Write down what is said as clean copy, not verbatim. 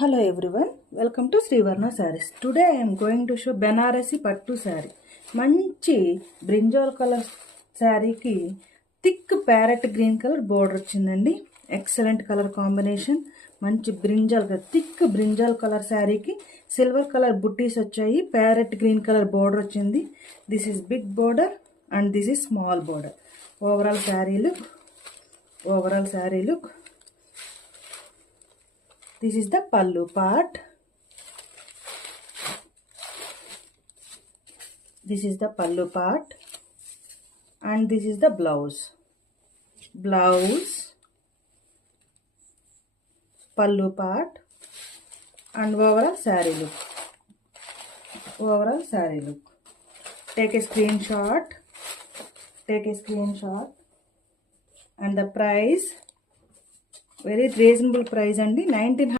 Hello everyone, welcome to Srivarna Sarees. Today I am going to show Banarasi Pattu saree. మంచి brinjal colour శారీకి thick parrot green colour border వచ్చిందండి. Excellent colour combination. మంచి thick brinjal colour శారీకి silver colour బుట్టీస్ వచ్చాయి. Parrot green colour border వచ్చింది. This is big border and this is small border. Overall sari look. This is the pallu part. This is the pallu part. And this is the blouse. Pallu part. And overall saree look. Take a screenshot. And the price. Very reasonable price అండి. 1900